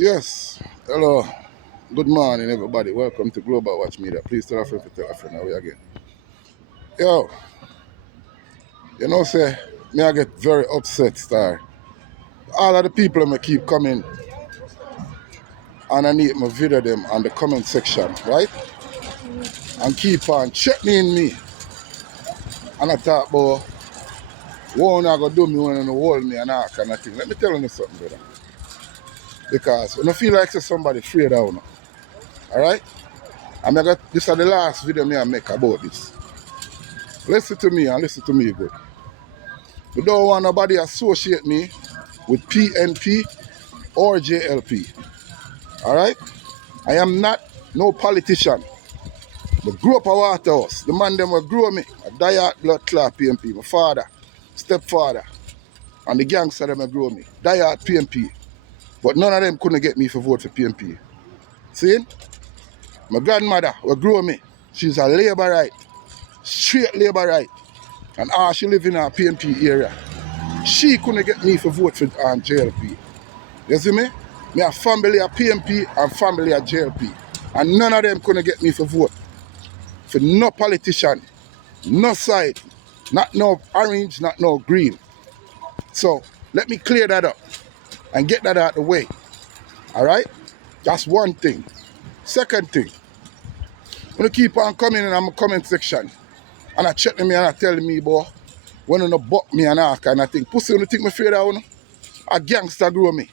Yes. Hello. Good morning, everybody. Welcome to Global Watch Media. Please tell a friend to tell a friend. How we again? Yo, say, me I get very upset, star. All of the people me keep coming and I need my video them on the comment section, right? And keep on checking me. And I talk about what I gonna do me when you hold me and all kind of thing. Let me tell you something, brother. Because when I feel like somebody afraid of you, alright? And I got this is the last video me I make about this. Listen to me and listen to me good. We don't want nobody associate me with PNP or JLP. All right? I am not no politician. I grew up a Waterhouse. The man them will grow me. A diehard blood clot PNP. My father, stepfather, and the gangster them will grow me. Diehard PNP. But none of them couldn't get me to vote for PNP. See? My grandmother will grow me. She's a laborite. Straight laborite. And all she live in a PNP area. She couldn't get me to vote for JLP. You see me? Me a family of PMP and family of JLP. And none of them couldn't get me for vote. For no politician, no side, not no orange, not no green. So let me clear that up and get that out of the way. All right? That's one thing. Second thing, I'm going to keep on coming in my comment section. And I check me and I tell me, boy, when you buck me and all kind of thing. Pussy, you think me afraid of you? A gangster grow me.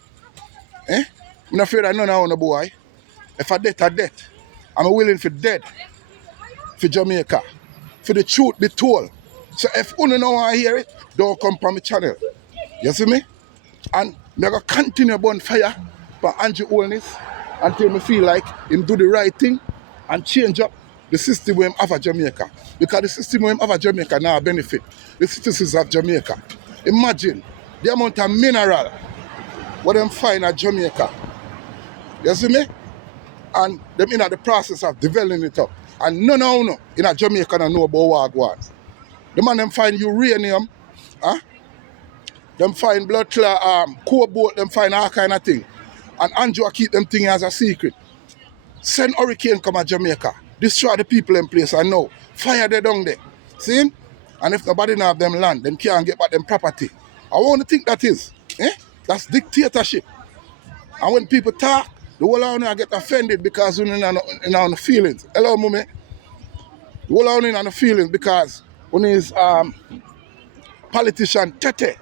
I'm not afraid of none of you, boy. If I dead, I dead. I'm willing for dead for Jamaica. For the truth be told. So if you don't want to hear it, don't come from my channel. You see me? And I'm going to continue bonfire for Andrew Holness until I feel like him do the right thing and change up the system we have at Jamaica. Because the system we have at Jamaica now benefit the citizens of Jamaica. Imagine the amount of mineral what them find at Jamaica. You see me? And them in the process of developing it up. And none of you in Jamaica don't know about what go on. The man them find uranium, them find blood clot, cobalt, them find all kind of thing. And Andrew keep them thing as a secret. Send hurricane come at Jamaica, destroy the people in place and know. Fire they down there. See? And if nobody now have them land, them can't get back them property. I want to think that is. That's dictatorship. And when people talk, the whole of them get offended because you're in the feelings. Hello, mummy. The whole of them in the feelings because when is politician Tete.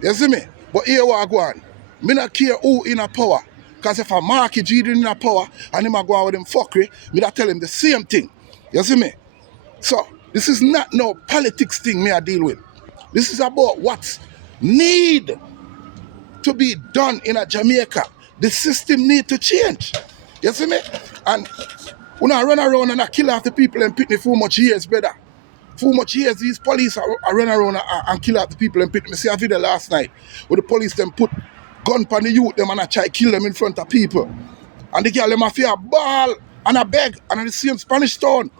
You see me? But here what I go on. Me not care who in a power. Because if a Marky G in a power and him a go on with him fuckery, me not tell him the same thing. You see me? So this is not no politics thing me I deal with. This is about what's need to be done in a Jamaica. The system need to change. You see me? And when I run around and I kill off the people and Pitney for much years, brother. For much years, these police are run around and kill off the people and Pitney. See a video last night where the police them put gun on the youth them and I try to kill them in front of people. And the girl them a fear ball and a beg and at the same Spanish town.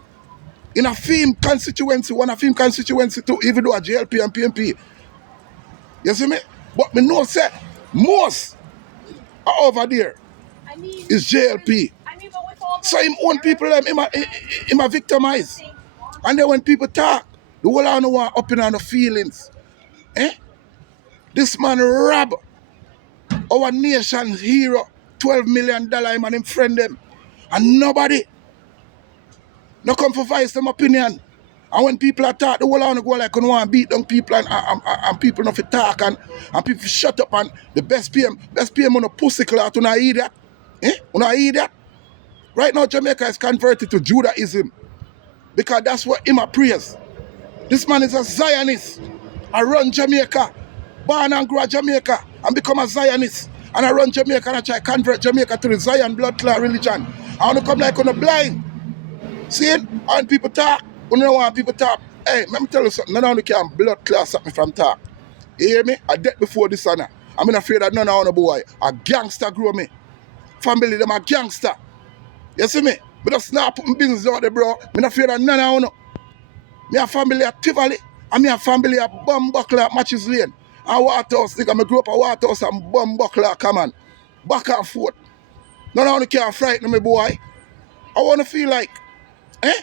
In a film constituency, one of film constituency too, even though a JLP and PNP. You see me? But me know say most are over there is JLP. So him own people him a victimize. And then when people talk, the whole of them want up in on the feelings. This man rob our nation's hero, $12 million him and him friend them. And nobody no come for voice them opinion. And when people are talk, the whole of them go like you want to beat down people and people not for talk and people shut up and the best PM on a pussy clout, you not hear that? You not hear that? Right now Jamaica is converted to Judaism. Because that's what him a praise. This man is a Zionist. I run Jamaica, born and grow Jamaica, and become a Zionist. And I run Jamaica and I try to convert Jamaica to the Zion blood clot religion. I want to come like on a blind. See it? And people talk. You know when people talk. Hey, let me tell you something. None of you can blood clot stop me from talk. You hear me? I dead before this honor. I'm not afraid that none of you boy. A gangster grow me. Family them a gangster. You see me? But just not putting business out there, bro. I'm not afraid that none of you. Me a family at Tivoli, and me a family at Bumbuckler at Matches Lane. And Waterhouse, nigga, I grew up at Waterhouse and Bumbuckler, come on. Back and forth. None of you can frighten me, boy. I want to feel like, eh?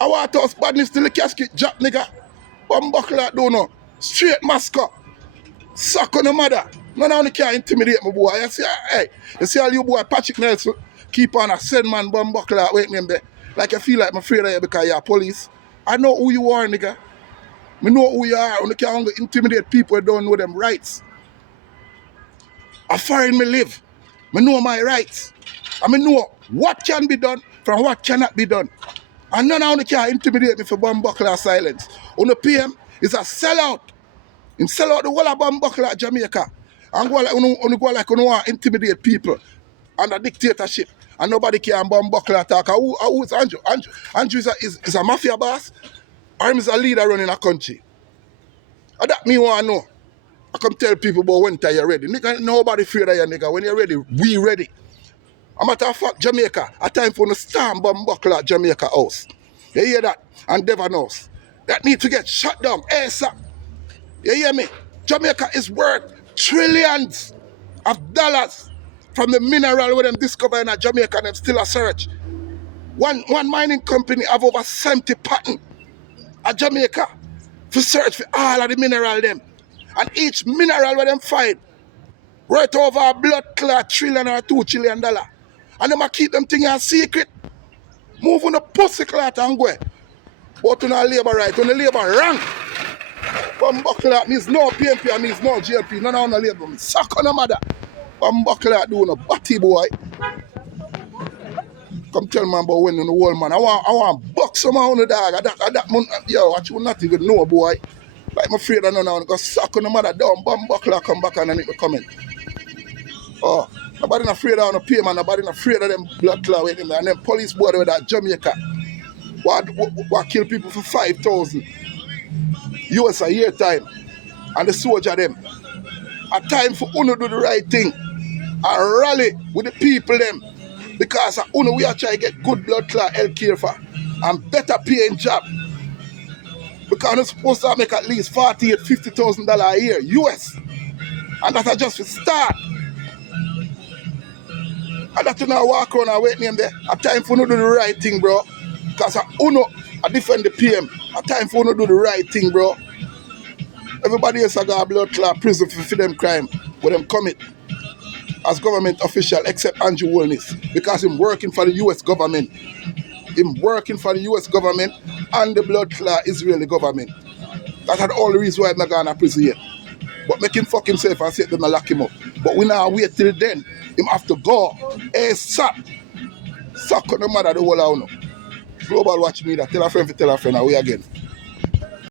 I want us badness till the casket drop, nigga. Bumbuckle that don't know. Straight mask up. Suck on the mother. None of you can intimidate me, boy. You see, hey, you see all you boy Patrick Nelson keep on a send man bumbuckle that wait me there. Like I feel like I'm afraid of you because you're police. I know who you are, nigga. I know who you are. You can't intimidate people who don't know them rights. I foreign me live. I know my rights. I know what can be done from what cannot be done. And none of you can intimidate me for bumbuckle or silence. On the PM is a sellout. Him sell out the whole of bumbuckle at Jamaica. And go like you want to intimidate people under dictatorship. And nobody can bumbuckle attack. Who is Andrew? Andrew is a mafia boss? Or him is a leader running a country? And that me want to know. I come tell people about when you're ready. Nigga, nobody afraid of you, nigga. When you're ready, we ready. A matter of fact, Jamaica, a time for the storm bumbuckle at Jamaica house. You hear that? And Devon house. That need to get shut down. ASAP. You hear me? Jamaica is worth trillions of dollars from the mineral where them discover in Jamaica and them still a search. One mining company have over 70 patents at Jamaica to search for all of the mineral them. And each mineral where them find worth over a blood clot $1 trillion or $2 trillion. And them a keep them things a secret. Move on the pussy clot and go. But on our labor right, on the labor wrong. Bumbuckle that means no PMP and means no JLP. None of the labor. Suck on the mother. Bumbuckle that doing a batty boy. Come tell man about when in the world, man. I want box some on the dog. That man, yo, I should not even know, boy. Like I'm afraid of none of them. Go suck on the mother down. Bumbuckle come back and make me comment. Oh, nobody not afraid of no pay, man. Nobody not afraid of them blood clot with them. And them police board with that Jamaica. What kill people for 5,000 US a year time. And the soldier them. A time for Uno do the right thing. And rally with the people them. Because Uno we are trying to get good blood clot health care for. And better paying job. Because we're supposed to make at least $48,000, $50,000 a year US. And that's just for start. And that you now walk around and wait name there. A time for Uno do the right thing, bro. Because Uno I defend the PM. A time for Uno do the right thing, bro. Everybody else got blood clot prison for them crime where them commit as government official except Andrew Wilnis because him working for the US government. Him working for the US government and the blood clot Israeli government. That's the only reason why I'm not going to prison yet. But make him fuck himself and say them and lock him up. But we now wait till then. Him have to go. Hey, suck on the mother the whole hour. Global watch me that. Tell a friend, and we again.